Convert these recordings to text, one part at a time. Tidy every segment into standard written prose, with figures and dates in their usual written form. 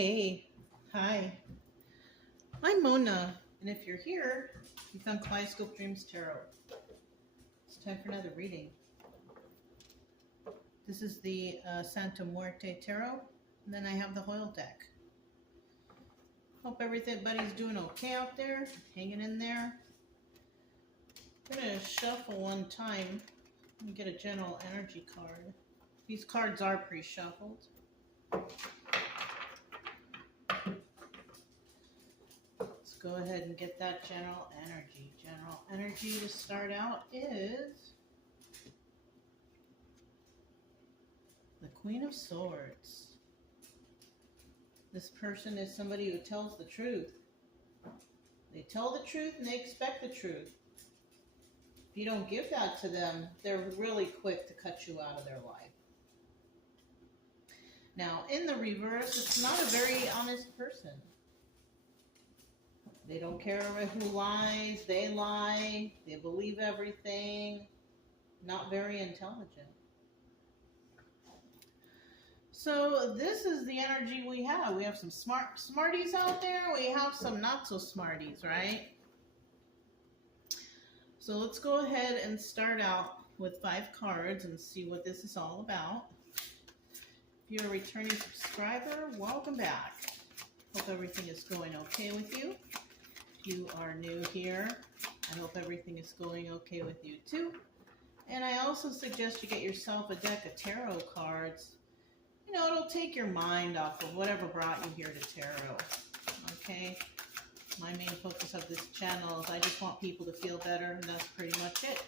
Hey, hi, I'm Mona, and if you're here, you found Kaleidoscope Dreams Tarot. It's time for another reading. This is the Santa Muerte Tarot, and then I have the Hoyle deck. Hope everybody's doing okay out there, hanging in there. I'm going to shuffle one time and get a general energy card. These cards are pre-shuffled. Let's go ahead and get that general energy. General energy to start out is the Queen of Swords. This person is somebody who tells the truth. They tell the truth and they expect the truth. If you don't give that to them, they're really quick to cut you out of their life. Now, in the reverse, it's not a very honest person. They don't care who lies, they lie, they believe everything, not very intelligent. So this is the energy we have. We have some smarties out there, we have some not so smarties, right? So let's go ahead and start out with 5 cards and see what this is all about. If you're a returning subscriber, welcome back. Hope everything is going okay with you. If you are new here, I hope everything is going okay with you too. And I also suggest you get yourself a deck of tarot cards. You know, it'll take your mind off of whatever brought you here to tarot. Okay? My main focus of this channel is I just want people to feel better, and that's pretty much it.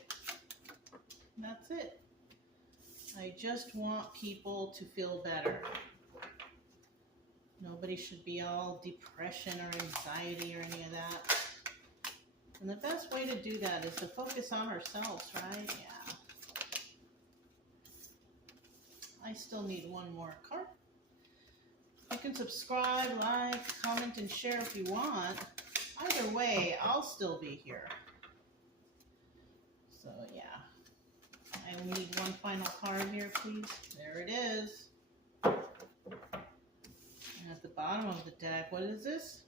That's it. I just want people to feel better. Nobody should be all depression or anxiety or any of that. And the best way to do that is to focus on ourselves, right? Yeah. I still need one more card. You can subscribe, like, comment, and share if you want. Either way, I'll still be here. So, yeah. I need one final card here, please. There it is. And at the bottom of the deck, what is this?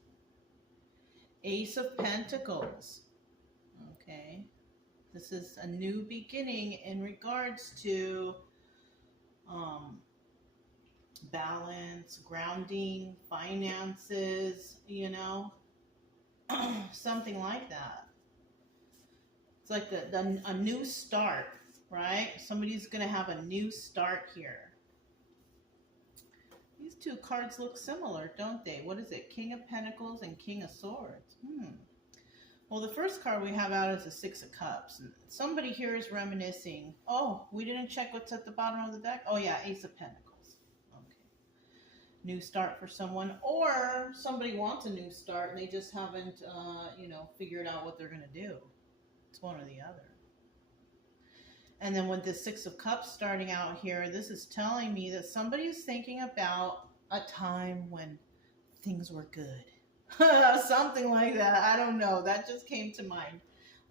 Ace of Pentacles. Okay. This is a new beginning in regards to balance, grounding, finances, you know, something like that. It's like a new start, right? Somebody's going to have a new start here. These two cards look similar, don't they? What is it? King of Pentacles and King of Swords. Well, the first card we have out is the Six of Cups. And somebody here is reminiscing. Oh, we didn't check what's at the bottom of the deck? Oh, yeah, Ace of Pentacles. Okay. New start for someone. Or somebody wants a new start and they just haven't, figured out what they're going to do. It's one or the other. And then with the Six of Cups starting out here, this is telling me that somebody is thinking about a time when things were good. Something like that. I don't know. That just came to mind.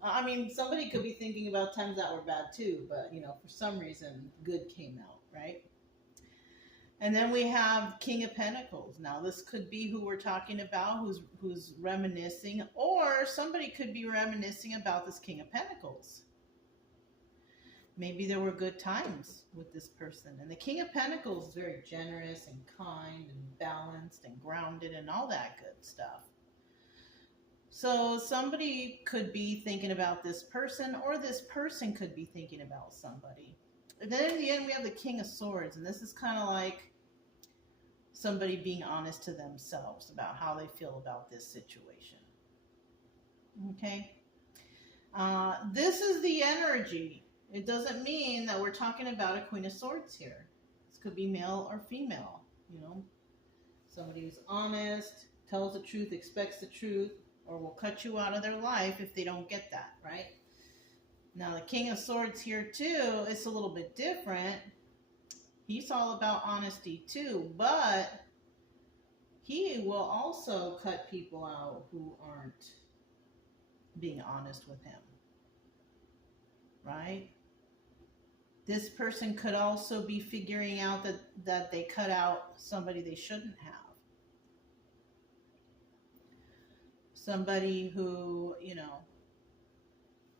I mean, somebody could be thinking about times that were bad too, but, for some reason, good came out, right? And then we have King of Pentacles. Now, this could be who we're talking about, who's reminiscing, or somebody could be reminiscing about this King of Pentacles. Maybe there were good times with this person. And the King of Pentacles is very generous and kind and balanced and grounded and all that good stuff. So somebody could be thinking about this person, or this person could be thinking about somebody. And then in the end, we have the King of Swords. And this is kind of like somebody being honest to themselves about how they feel about this situation. Okay? This is the energy. It doesn't mean that we're talking about a Queen of Swords here. This could be male or female, Somebody who's honest, tells the truth, expects the truth, or will cut you out of their life if they don't get that, right? Now, the King of Swords here, too, it's a little bit different. He's all about honesty, too, but he will also cut people out who aren't being honest with him, right? This person could also be figuring out that they cut out somebody they shouldn't have. somebody who, you know,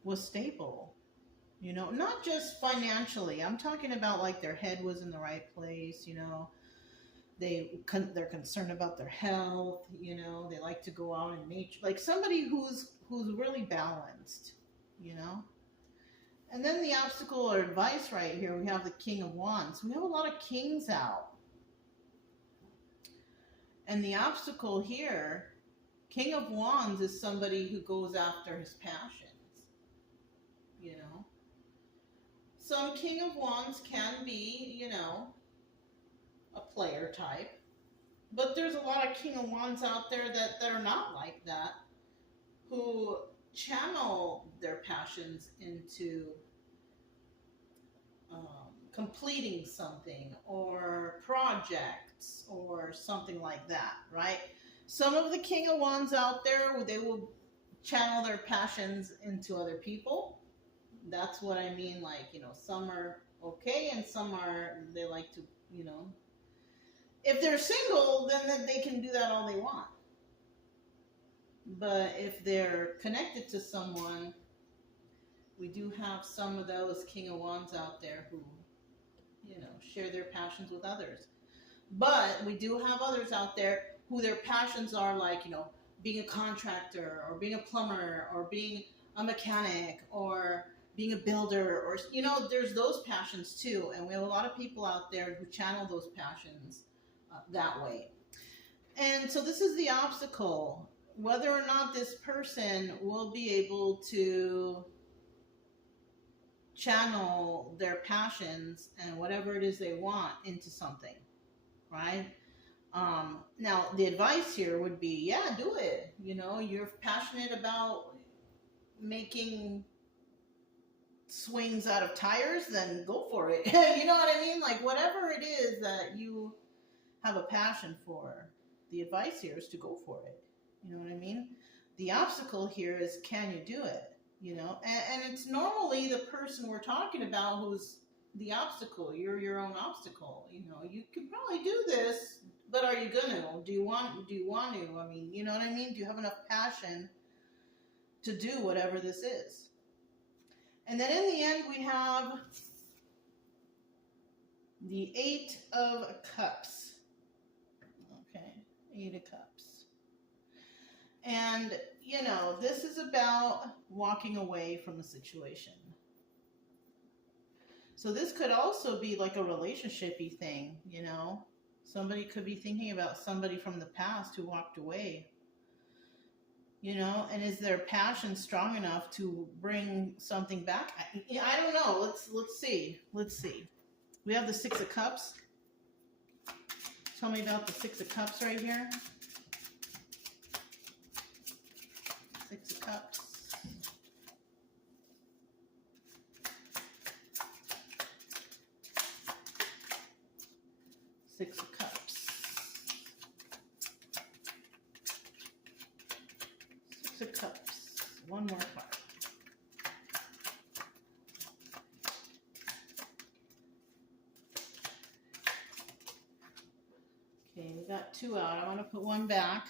was stable, you know, not just financially. I'm talking about like their head was in the right place, you know, they're concerned about their health, you know, they like to go out in nature, like somebody who's really balanced, you know. And then the obstacle or advice right here, we have the King of Wands. We have a lot of kings out. And the obstacle here, King of Wands is somebody who goes after his passions, you know. Some King of Wands can be, you know, a player type. But there's a lot of King of Wands out there that are not like that, who channel their passions into completing something or projects or something like that, right? Some of the King of Wands out there, they will channel their passions into other people. That's what I mean, like, you know, some are okay and some are, they like to, you know, if they're single, then they can do that all they want. But if they're connected to someone, we do have some of those King of Wands out there who, you know, share their passions with others. But we do have others out there who their passions are like, you know, being a contractor or being a plumber or being a mechanic or being a builder, or, you know, there's those passions too. And we have a lot of people out there who channel those passions that way. And so this is the obstacle, whether or not this person will be able to channel their passions and whatever it is they want into something, right? Now, the advice here would be, yeah, do it. You know, you're passionate about making swings out of tires, then go for it. You know what I mean? Like, whatever it is that you have a passion for, the advice here is to go for it. You know what I mean? The obstacle here is, can you do it? You know, and it's normally the person we're talking about who's the obstacle. You're your own obstacle. You know, you can probably do this, but are you gonna? Do you want to? I mean, you know what I mean? Do you have enough passion to do whatever this is? And then in the end, we have the Eight of Cups. Okay, Eight of Cups. And, you know, this is about walking away from a situation. So this could also be like a relationship-y thing, you know. Somebody could be thinking about somebody from the past who walked away. You know, and is their passion strong enough to bring something back? I don't know. Let's see. Let's see. We have the Six of Cups. Tell me about the Six of Cups right here. Six of Cups. Six of Cups. Six of Cups. One more card. Okay, we got two out. I want to put one back.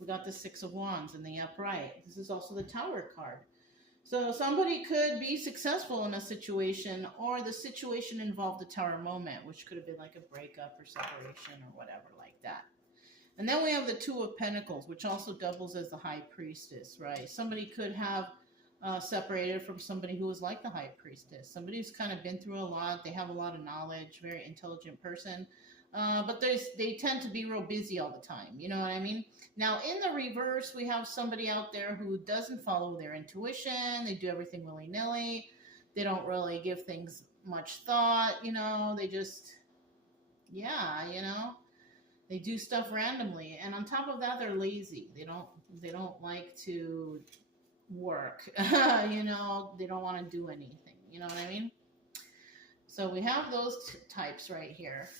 We got the Six of Wands in the upright. This is also the Tower card. So somebody could be successful in a situation, or the situation involved a Tower moment, which could have been like a breakup or separation or whatever like that. And then we have the Two of Pentacles, which also doubles as the High Priestess, right? Somebody could have separated from somebody who was like the High Priestess. Somebody who's kind of been through a lot. They have a lot of knowledge, very intelligent person. But they tend to be real busy all the time. You know what I mean? Now, in the reverse, we have somebody out there who doesn't follow their intuition. They do everything willy-nilly. They don't really give things much thought. You know, they just, yeah, you know, they do stuff randomly. And on top of that, they're lazy. They don't like to work. You know, they don't want to do anything. You know what I mean? So we have those types right here.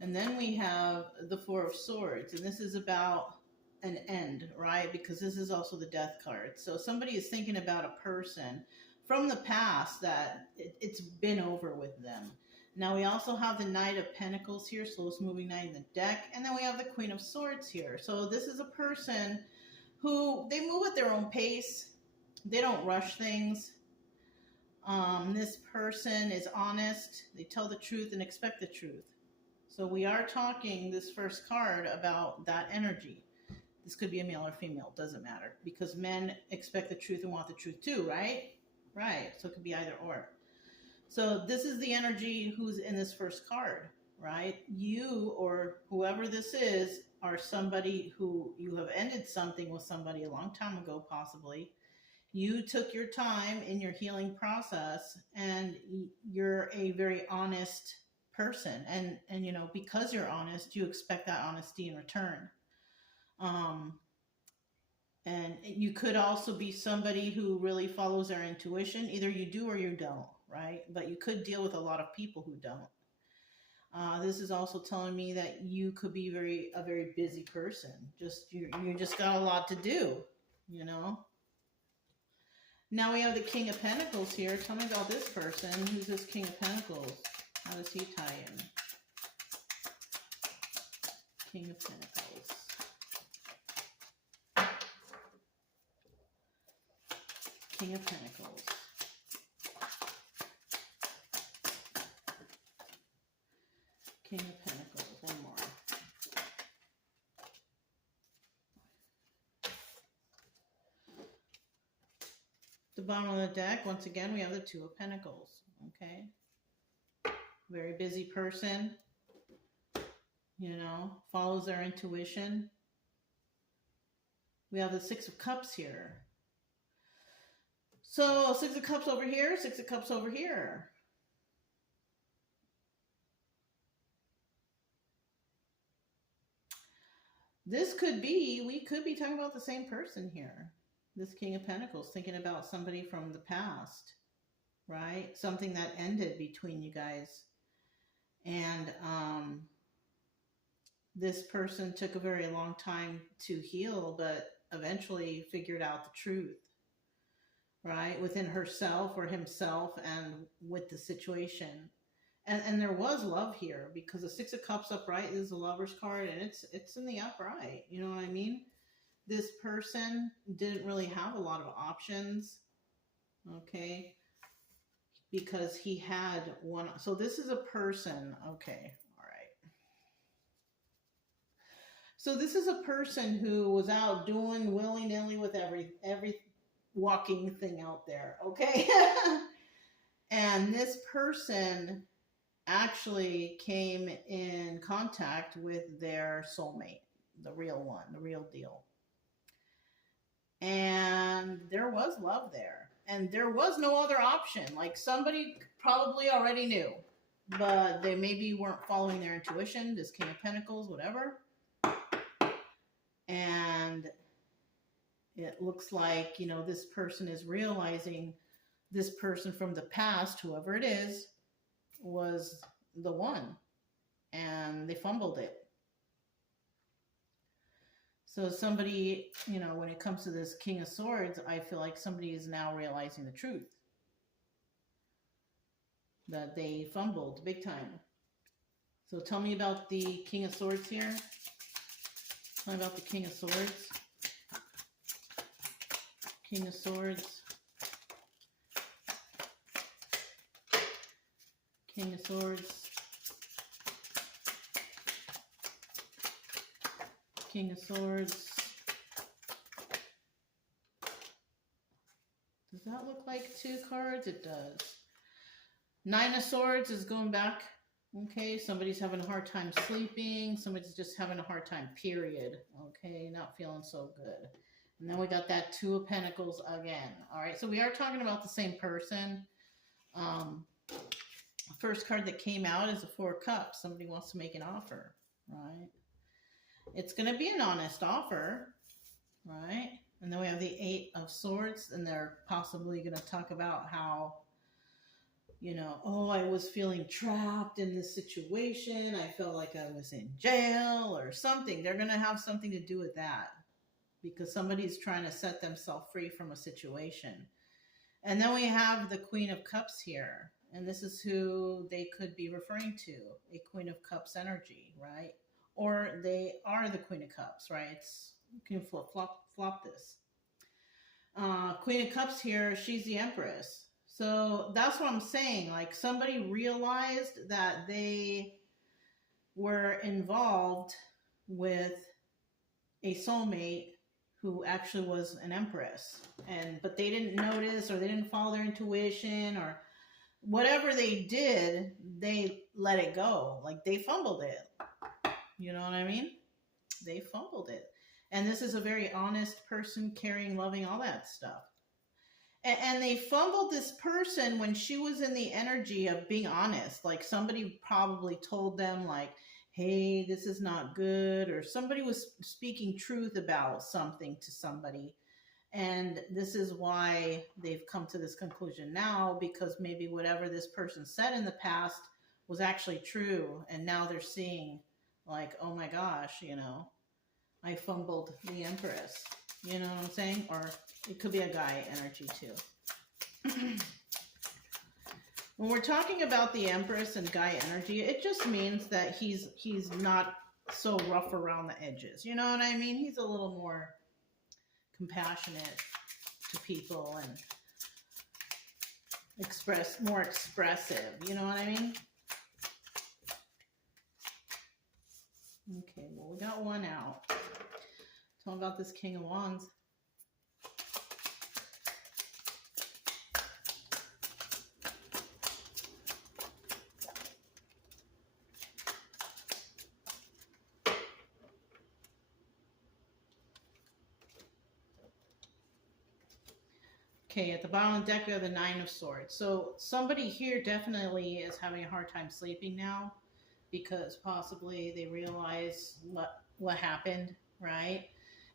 And then we have the Four of Swords, and this is about an end, right? Because this is also the Death card. So somebody is thinking about a person from the past that it's been over with them. Now we also have the Knight of Pentacles here, slowest moving knight in the deck. And then we have the Queen of Swords here. So this is a person who, they move at their own pace. They don't rush things. This person is honest. They tell the truth and expect the truth. So we are talking this first card about that energy. This could be a male or female, doesn't matter. Because men expect the truth and want the truth too, right? Right, so it could be either or. So this is the energy who's in this first card, right? You or whoever this is are somebody who you have ended something with somebody a long time ago, possibly. You took your time in your healing process, and you're a very honest person. And you know, because you're honest, you expect that honesty in return. And you could also be somebody who really follows their intuition. Either you do or you don't, right? But you could deal with a lot of people who don't. This is also telling me that you could be a very busy person. You just got a lot to do, you know? Now we have the King of Pentacles here. Tell me about this person. Who's this King of Pentacles? How does he tie in? King of Pentacles. King of Pentacles. King of Pentacles. One more. The bottom of the deck, once again, we have the Two of Pentacles. Okay. Very busy person. You know, follows their intuition. We have the Six of Cups here. So, Six of Cups over here, Six of Cups over here. This could be, we could be talking about the same person here. This King of Pentacles, thinking about somebody from the past, right? Something that ended between you guys. And this person took a very long time to heal, but eventually figured out the truth. Right, within herself or himself and with the situation. And there was love here, because the Six of Cups upright is the Lover's card, and it's in the upright. You know what I mean? This person didn't really have a lot of options, okay? Because he had one. So this is a person, okay, all right. So this is a person who was out doing willy-nilly with every walking thing out there, okay? And this person actually came in contact with their soulmate, the real one, the real deal. And there was love there. And there was no other option. Like, somebody probably already knew, but they maybe weren't following their intuition, this King of Pentacles, whatever. And it looks like, you know, this person is realizing this person from the past, whoever it is, was the one. And they fumbled it. So somebody, you know, when it comes to this King of Swords, I feel like somebody is now realizing the truth. That they fumbled big time. So tell me about the King of Swords here. Tell me about the King of Swords. King of Swords. King of Swords. King of Swords. Does that look like two cards? It does. Nine of Swords is going back. Okay, somebody's having a hard time sleeping. Somebody's just having a hard time, period. Okay, not feeling so good. And then we got that Two of Pentacles again. All right, so we are talking about the same person. First card that came out is the Four of Cups. Somebody wants to make an offer, right? It's going to be an honest offer, right? And then we have the Eight of Swords, and they're possibly going to talk about how, you know, oh, I was feeling trapped in this situation. I felt like I was in jail or something. They're going to have something to do with that, because somebody's trying to set themselves free from a situation. And then we have the Queen of Cups here. And this is who they could be referring to, a Queen of Cups energy, right? Or they are the Queen of Cups, right? You can flop this. Queen of Cups here, she's the Empress. So that's what I'm saying. Like somebody realized that they were involved with a soulmate who actually was an Empress, but they didn't notice, or they didn't follow their intuition, or whatever they did, they let it go. Like they fumbled it. You know what I mean? They fumbled it. And this is a very honest person, caring, loving, all that stuff. And they fumbled this person when she was in the energy of being honest. Like somebody probably told them like, hey, this is not good. Or somebody was speaking truth about something to somebody. And this is why they've come to this conclusion now, because maybe whatever this person said in the past was actually true. And now they're seeing like, oh my gosh, you know, I fumbled the Empress. You know what I'm saying? Or it could be a guy energy too. When we're talking about the Empress and guy energy, it just means that he's not so rough around the edges. You know what I mean? He's a little more compassionate to people and more expressive. You know what I mean? Okay, well, we got one out. Tell about this King of Wands. Okay, at the bottom of the deck, we have the Nine of Swords. So somebody here definitely is having a hard time sleeping now, because possibly they realize what happened, right?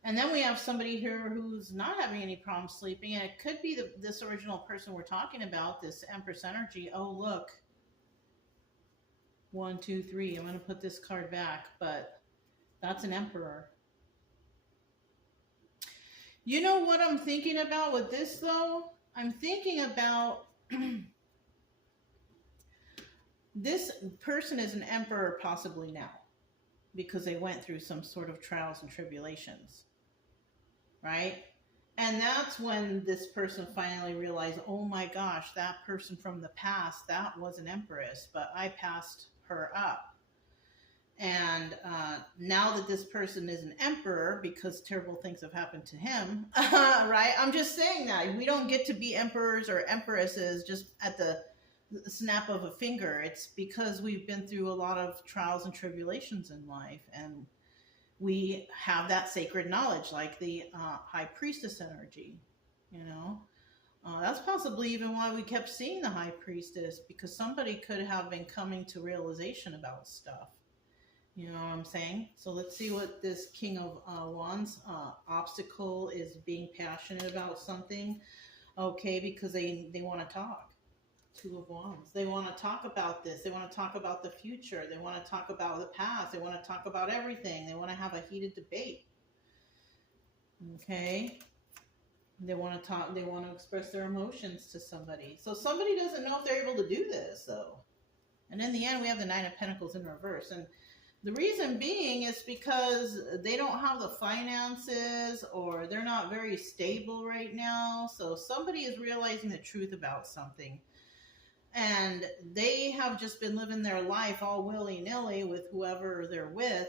And then we have somebody here who's not having any problem sleeping, and it could be this original person we're talking about, this Empress energy. Oh, look. 1, 2, 3. I'm going to put this card back, but that's an Emperor. You know what I'm thinking about with this, though? I'm thinking about this person is an Emperor possibly now, because they went through some sort of trials and tribulations, right? And that's when this person finally realized, oh my gosh, that person from the past, that was an Empress, but I passed her up. And now that this person is an Emperor, because terrible things have happened to him, right? I'm just saying that. We don't get to be Emperors or Empresses just at the snap of a finger. It's because we've been through a lot of trials and tribulations in life, and we have that sacred knowledge, like the High Priestess energy, you know? That's possibly even why we kept seeing the High Priestess, because somebody could have been coming to realization about stuff. You know what I'm saying? So let's see what this King of Wands obstacle is. Being passionate about something. Okay, because they want to talk. Two of Wands. They want to talk about this. They want to talk about the future. They want to talk about the past. They want to talk about everything. They want to have a heated debate. Okay. They want to talk. They want to express their emotions to somebody. So somebody doesn't know if they're able to do this, though. And in the end, we have the Nine of Pentacles in reverse. And the reason being is because they don't have the finances, or they're not very stable right now. So somebody is realizing the truth about something. And they have just been living their life all willy-nilly with whoever they're with.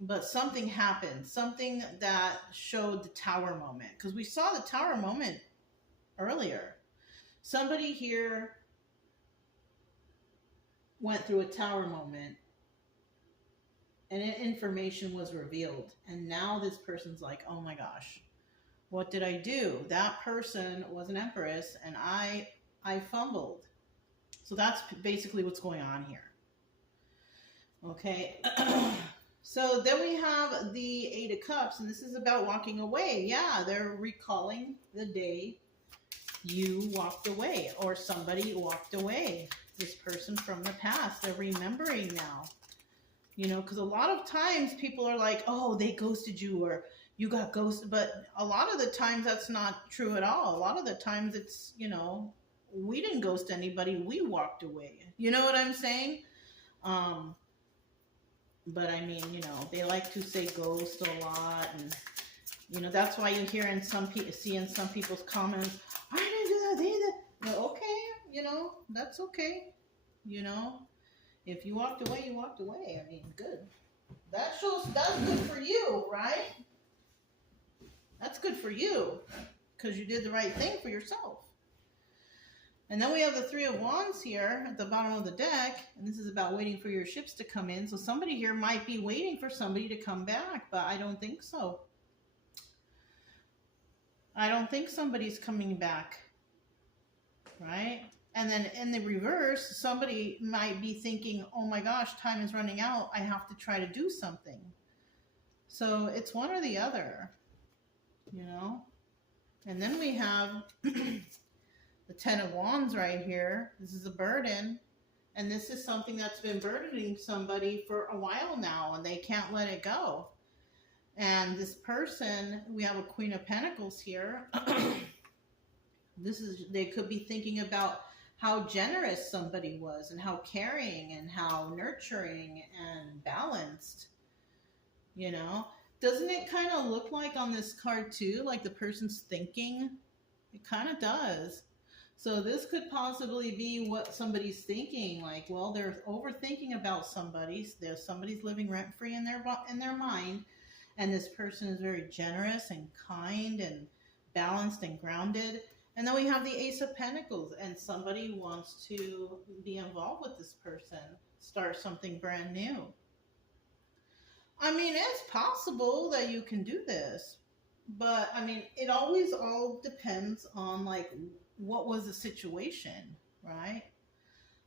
But something happened. Something that showed the Tower moment. Because we saw the Tower moment earlier. Somebody here went through a Tower moment, and information was revealed. And now this person's like, oh my gosh, what did I do? That person was an Empress, and I fumbled. So that's basically what's going on here. Okay. So then we have the Eight of Cups, and this is about walking away. Yeah, they're recalling the day you walked away, or somebody walked away. This person from the past, they're remembering now. You know, because a lot of times people are like, oh, they ghosted you, or you got ghosted. But a lot of the times that's not true at all. A lot of the times it's, you know, we didn't ghost anybody. We walked away. You know what I'm saying? But I mean, you know, they like to say ghost a lot, and you know that's why you hear in some people see in some people's comments, I didn't do that. They did. Well, okay, you know, that's okay. You know, if you walked away, you walked away. I mean, good. That's good for you, right? That's good for you because you did the right thing for yourself. And then we have the Three of Wands here at the bottom of the deck, and this is about waiting for your ships to come in. So somebody here might be waiting for somebody to come back, but I don't think so. I don't think somebody's coming back, right? And then in the reverse, somebody might be thinking, oh my gosh, time is running out. I have to try to do something. So it's one or the other, you know? And then we have the Ten of Wands right here. This is a burden. And this is something that's been burdening somebody for a while now, and they can't let it go. And this person, we have a Queen of Pentacles here. They could be thinking about how generous somebody was and how caring and how nurturing and balanced, you know? Doesn't it kind of look like on this card too, like the person's thinking? It kind of does. So this could possibly be what somebody's thinking. Like, well, they're overthinking about somebody. Somebody's living rent-free in their mind. And this person is very generous and kind and balanced and grounded. And then we have the Ace of Pentacles, and somebody wants to be involved with this person, start something brand new. I mean, it's possible that you can do this, but I mean, it always all depends on like, what was the situation, right?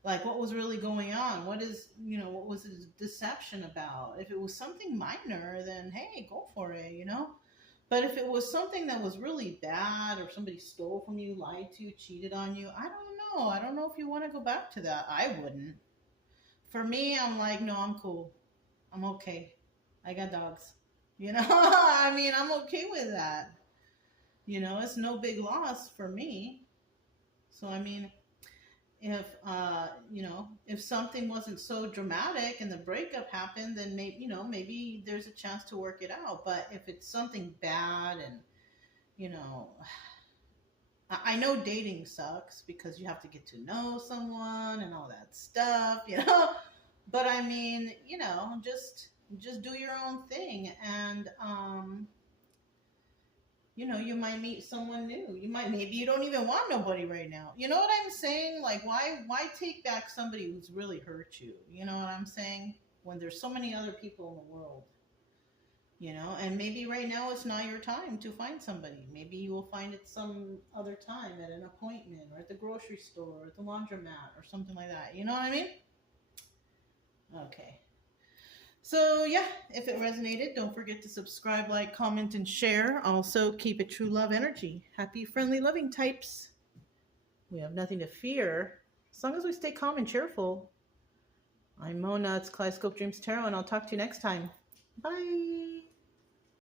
Like, what was really going on? What was the deception about? If it was something minor, then hey, go for it, you know? But if it was something that was really bad, or somebody stole from you, lied to you, cheated on you, I don't know. I don't know if you want to go back to that. I wouldn't. For me, I'm like, no, I'm cool. I'm okay. I got dogs. You know, I mean, I'm okay with that. You know, it's no big loss for me. So, I mean, if something wasn't so dramatic and the breakup happened, then maybe there's a chance to work it out. But if it's something bad and, you know, I know dating sucks because you have to get to know someone and all that stuff, you know, but I mean, you know, just do your own thing. And, you know, you might meet someone new. Maybe you don't even want nobody right now. You know what I'm saying? Like, why take back somebody who's really hurt you? You know what I'm saying? When there's so many other people in the world, you know, and maybe right now it's not your time to find somebody. Maybe you will find it some other time at an appointment or at the grocery store or at the laundromat or something like that. You know what I mean? Okay. So yeah, if it resonated, don't forget to subscribe, like, comment, and share. Also, keep it true love energy. Happy, friendly, loving types. We have nothing to fear as long as we stay calm and cheerful. I'm Mona. It's Kaleidoscope Dreams Tarot, and I'll talk to you next time. Bye.